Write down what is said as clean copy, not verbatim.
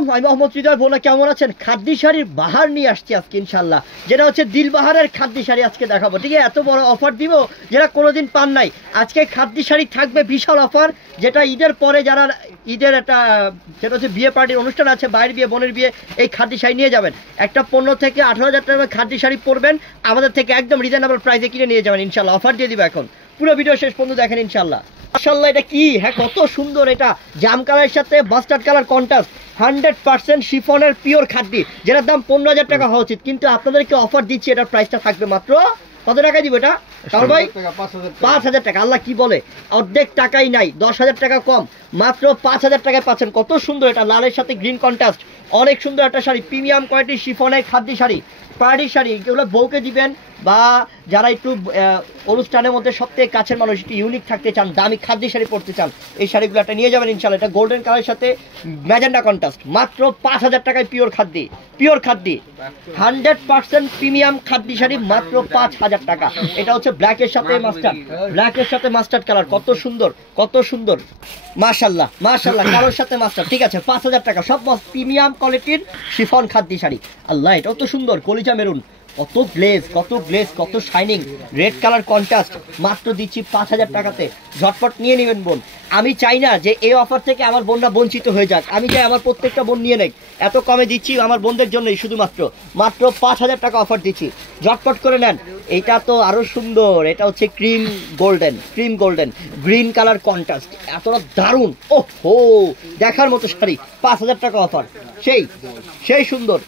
আলাইকুম, আমি মোহাম্মদ হৃদয়। বোনা কেমন আছেন? খাদ্যি শাড়ির বাহার নিয়ে আসছি আজকে ইনশাল্লাহ, যেটা হচ্ছে দিলবাহারের খাদ্যি শাড়ি আজকে দেখাবো। ঠিক আছে, এত বড় অফার দিব যেটা কোনোদিন পান নাই। আজকে খাদ্যি শাড়ি থাকবে বিশাল অফার, যেটা ঈদের পরে যারা ঈদের একটা যেটা হচ্ছে বিয়ে পার্টির অনুষ্ঠান আছে, বাইরের বিয়ে, বোনের বিয়ে, এই খাদ্যি শাড়ি নিয়ে যাবেন। একটা 15 থেকে 18,000 টাকার খাদ্যি শাড়ি পরবেন, আমাদের থেকে একদম রিজনেবল প্রাইসে কিনে নিয়ে যাবেন ইনশাল্লাহ। অফার দিয়ে দিব এখন, পুরো ভিডিও শেষ পর্যন্ত দেখেন ইনশাল্লাহ। মাশাআল্লাহ, এটা কি? হ্যাঁ, কত সুন্দর! এটা জাম কালারের সাথে মাস্টার্ড কালার কন্ট্রাস্ট, 100% শিফনের পিওর খাদ্যি, যেটার দাম 15,000 টাকা হওয়া উচিত, কিন্তু আপনাদেরকে অফার দিচ্ছি, এটার প্রাইসটা থাকবে মাত্র কত টাকা দিব এটা কারণ ভাই? 5,000 টাকা। আল্লাহ কি বলে, অর্ধেক টাকাই নাই, 10,000 টাকা কম, মাত্র 5,000 টাকায় পাচ্ছেন। কত সুন্দর! এটা লালের সাথে গ্রিন কন্ট্রাস্ট, অনেক সুন্দর একটা শাড়ি, প্রিমিয়াম কোয়ালিটির শিফনের খাদ্যি শাড়ি, পার্টির শাড়ি। এগুলো বউকে দিবেন, বা যারা একটু অনুষ্ঠানের মধ্যে সবথেকে কাছের মানুষ, একটু ইউনিক থাকতে চান, দামি খাদ্যি শাড়ি পরতে চান, এই শাড়িগুলো একটা নিয়ে যাবেন ইনশাল্লাহ। এটা গোল্ডেন কালারের সাথে ম্যাজেন্ডা কন্ট্রাস্ট, মাত্র 5,000 টাকায় পিওর খাদ্যি, পিওর খাদ্যি, 100% প্রিমিয়াম খাদ্যি শাড়ি, মাত্র 5,000 টাকা। এটা হচ্ছে ব্ল্যাকের সাথে মাস্টার্ড, ব্ল্যাকের সাথে মাস্টার্ড কালার, কত সুন্দর, কত সুন্দর! মাশাআল্লাহ মাশাআল্লাহ, কালোর সাথে মাস্টার্ড। ঠিক আছে, 5,000 টাকা, সব প্রিমিয়াম কোয়ালিটির শিফন খাদ্যি শাড়ি। আল্লাহ, এটাও তো সুন্দর, কলিজা মেরুন, কত গ্লেজ, কত গ্লেজ, কত শাইনিং, রেড কালার কন্ট্রাস্ট, মাত্র দিচ্ছি 5,000 টাকাতে। ঝটপট নিয়ে নেবেন বোন। আমি চাই না যে এই অফার থেকে আমার বোনরা বঞ্চিত হয়ে যাক, আমি চাই আমার প্রত্যেকটা বোন নিয়ে নেক। এত কমে দিচ্ছি আমার বোনদের জন্যই, শুধুমাত্র মাত্র 5,000 টাকা অফার দিচ্ছি, ঝটপট করে নেন। এইটা তো আরো সুন্দর, এটা হচ্ছে cream golden, cream golden, green colour contrast, এতটা দারুণ! ও হো, দেখার মতো শাড়ি, 5,000 টাকা অফার, সেই সেই সুন্দর।